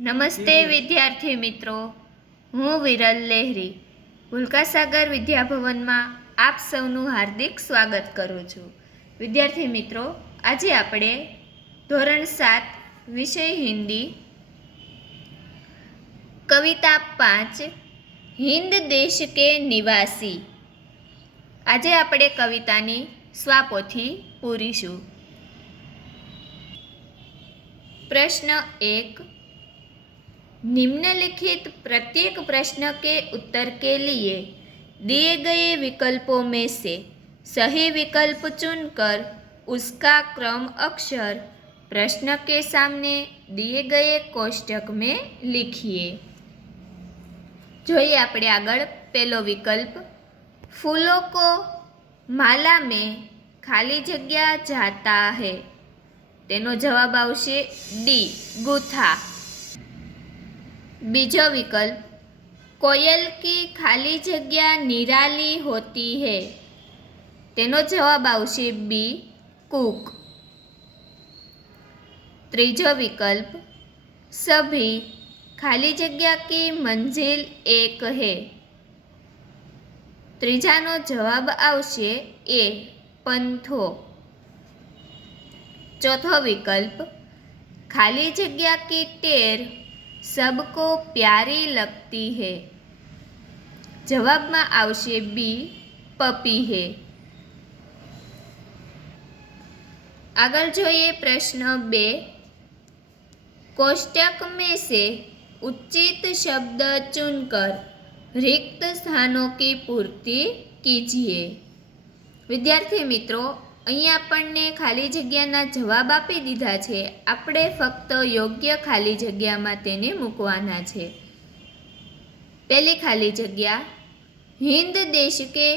નમસ્તે વિદ્યાર્થી મિત્રો, હું વિરલ લેહરી ભૂલકાસાગર વિદ્યાભવનમાં આપ સૌનું હાર્દિક સ્વાગત કરું છું. વિદ્યાર્થી મિત્રો, આજે આપણે ધોરણ 7 વિષય હિન્દી કવિતા 5 હિન્દ દેશ કે નિવાસી આજે આપણે કવિતાની સ્વાપોથી પૂરીશું. प्रश्न 1. निम्नलिखित प्रत्येक प्रश्न के उत्तर के लिए दिए गए विकल्पों में से सही विकल्प चुनकर उसका क्रम अक्षर प्रश्न के सामने दिए गए कोष्टक में लिखिए. જોઈએ આપણે આગળ પહેલો વિકલ્પ, फूलों को माला में खाली जगह जाता है. તેનો જવાબ આવશે ડી, गुथा. बीजो विकल्प, कोयल की खाली जगह निराली होती है. તેનો જવાબ આવશે બી, कूक. ત્રીજો વિકલ્પ, सभी खाली जगह की मंजिल एक है. ત્રીજાનો જવાબ આવશે એ, पंथो. चौथो विकल्प, खाली जगह की टेर सबको प्यारी लगती है. जवाब में आवशे बी, पपी है. आगे जोइए प्रश्न 2. कोष्टक में से उचित शब्द चुनकर रिक्त स्थानों की पूर्ति कीजिए. विद्यार्थी मित्रों, અહીં આપણને ખાલી જગ્યાના જવાબ આપી દીધા છે. આપણે ફક્ત યોગ્ય ખાલી જગ્યામાં તેને મૂકવાના છે. પહેલી ખાલી જગ્યા, હિન્દ દેશ કે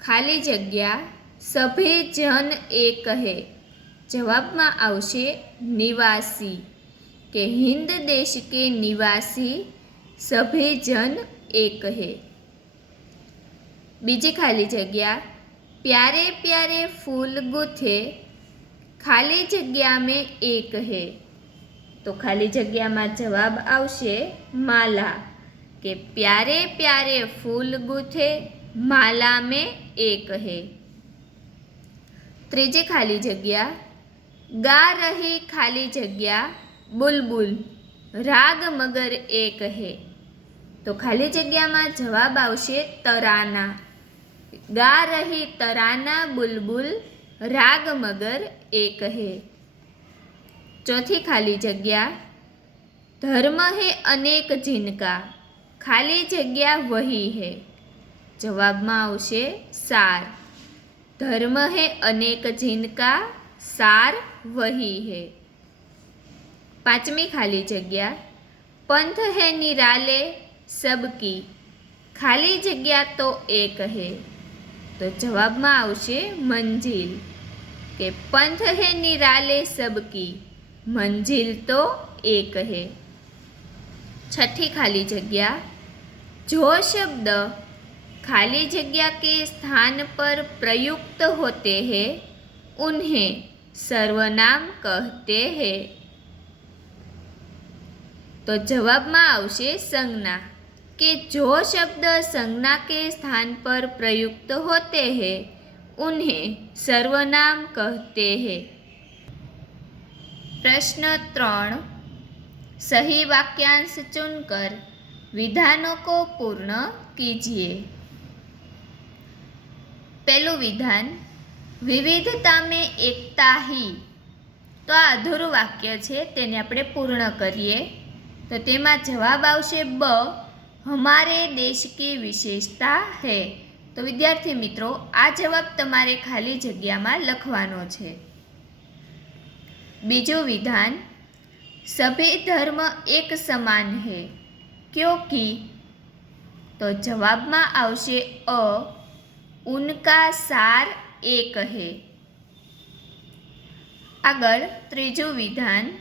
ખાલી જગ્યા સભી જન એક હે. જવાબમાં આવશે નિવાસી, કે હિન્દ દેશ કે નિવાસી સભી જન એક હે. બીજી ખાલી જગ્યા, प्यारे प्यारे फूल गुथे खाली जगह में एक है. तो खाली जगह में जवाब आवशे माला, के प्यारे प्यारे फूल गुथे माला में एक है. त्रीजी खाली जगह, गा रही खाली जगह बुलबुल राग मगर एक है. तो खाली जगह में जवाब आवशे तराना, गा रही तराना बुलबुल राग मगर एक है. चौथी खाली जगह, धर्म है अनेक जिनका खाली जगह वही है. जवाब में आवशे सार, धर्म है अनेक जिनका सार वही है. पांचमी खाली जगह, पंथ है निराले सबकी खाली जगह तो एक है. तो जवाब में आवशे मंजिल, के पंथ है निराले सबकी मंजिल तो एक है. छठी खाली जगह, जो शब्द खाली जगह के स्थान पर प्रयुक्त होते हैं उन्हें सर्वनाम कहते हैं. तो जवाब में आवशे संज्ञा, कि जो शब्द संज्ञा के स्थान पर प्रयुक्त होते हैं उन्हें सर्वनाम कहते हैं. प्रश्न 3. सही वाक्यांश चुनकर विधानों को पूर्ण कीजिए. पहलू विधान, विविधता में एकता ही. तो आ अधूरु वाक्य है, तेने आपणे पूर्ण करिए. तो तेमा जवाब आवशे ब, हमारे देश की विशेषता है. तो विद्यार्थी मित्रों, आ जवाब तमारे खाली जग्या में लखवानो छे. बीजो विधान, सभी धर्म एक समान है क्योंकि. तो जवाब में आवशे अ, उनका सार एक है. आगळ त्रीजो विधान,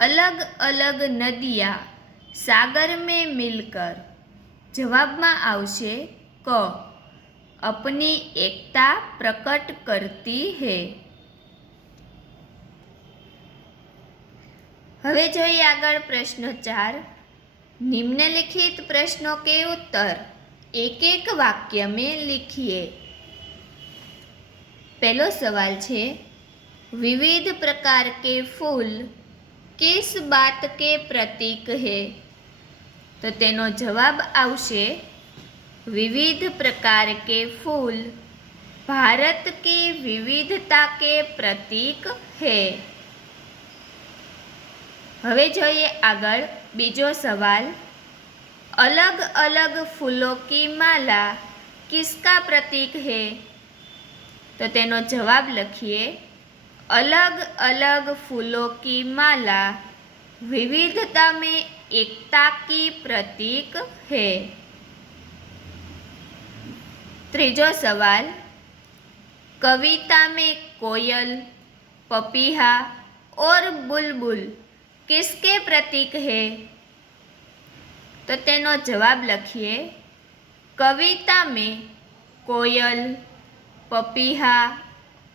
अलग अलग नदियाँ सागर में मिलकर. जवाब में आवशे क, अपनी एकता प्रकट करती है. હવે જોઈએ આગળ પ્રશ્ન 4। निम्नलिखित प्रश्नों के उत्तर एक एक वाक्य में लिखिए। पहलो सवाल है, विविध प्रकार के फूल किस बात के प्रतीक है? तो तेनो जवाब आवशे, विविध प्रकार के फूल भारत की विविधता के प्रतीक है। हवे जोईए आगळ बीजो सवाल, अलग अलग फूलों की माला किसका प्रतीक है? तो तेनो जवाब लखिए, अलग अलग फूलों की माला विविधता में एकता की प्रतीक है। त्रीजो सवाल, कविता में कोयल, पपीहा और बुलबुल किसके प्रतीक है? तो तेनो जवाब लखिए, कविता में कोयल, पपीहा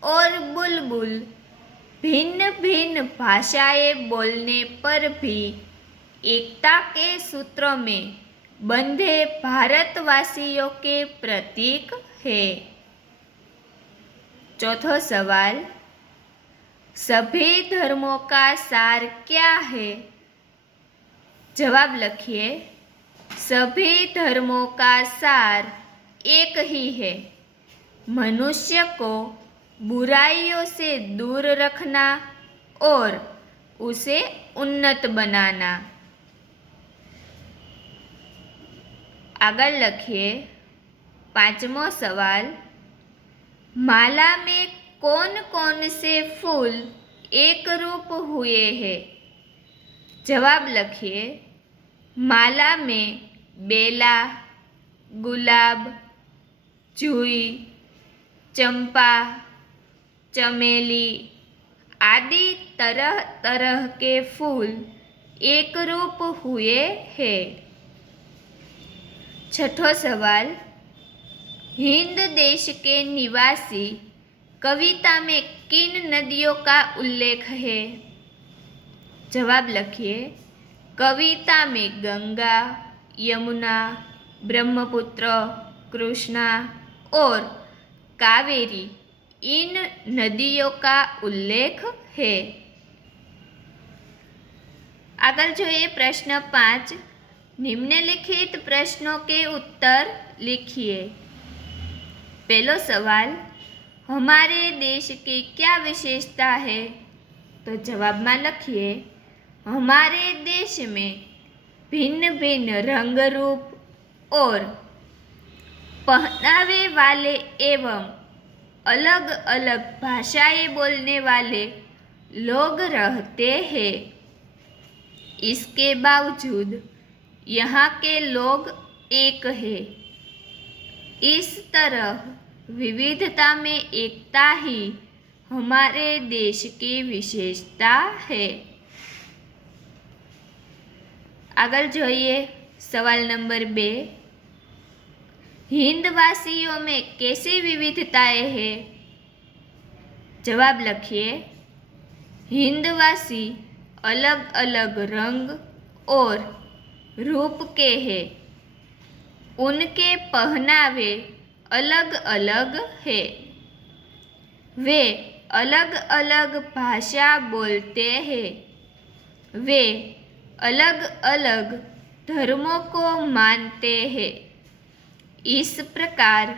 और बुलबुल भिन्न भिन्न भाषाएं बोलने पर भी एकता के सूत्र में बंधे भारतवासियों के प्रतीक है। चौथो सवाल, सभी धर्मों का सार क्या है? जवाब लखिए, सभी धर्मों का सार एक ही है, मनुष्य को बुराइयों से दूर रखना और उसे उन्नत बनाना। आगे लखिए पांचमो सवाल, माला में कौन कौन से फूल एक रूप हुए हैं? जवाब लखिए, माला में बेला, गुलाब, जूई, चंपा, चमेली आदि तरह तरह के फूल एक रूप हुए हैं। छठो सवाल, हिंद देश के निवासी कविता में किन नदियों का उल्लेख है? जवाब लखिए, कविता में गंगा, यमुना, ब्रह्मपुत्र, कृष्णा और कावेरी इन नदियों का उल्लेख है। आगे जोईए प्रश्न 5। निम्नलिखित प्रश्नों के उत्तर लिखिए। पहलो सवाल, हमारे देश की क्या विशेषता है? तो जवाब में लखिए, हमारे देश में भिन्न भिन्न रंग रूप और पहनावे वाले एवं अलग अलग भाषाएं बोलने वाले लोग रहते हैं। इसके बावजूद यहाँ के लोग एक हैं। इस तरह विविधता में एकता ही हमारे देश की विशेषता है। आगे जोईए सवाल नंबर 2। हिंदवासियों में कैसी विविधताएं हैं? जवाब लखिए, हिंदवासी अलग अलग रंग और रूप के हैं। उनके पहनावे अलग अलग है। वे अलग अलग भाषा बोलते हैं। वे अलग अलग धर्मों को मानते हैं। इस प्रकार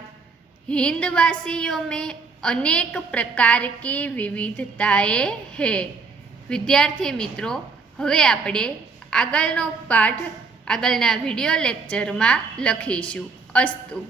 हिंदवासियों में अनेक प्रकार की विविधताएं है। विद्यार्थी मित्रों, हवे आपणे आगळनो पाठ आगळना विडियो लेक्चर में लखीशुं। अस्तु।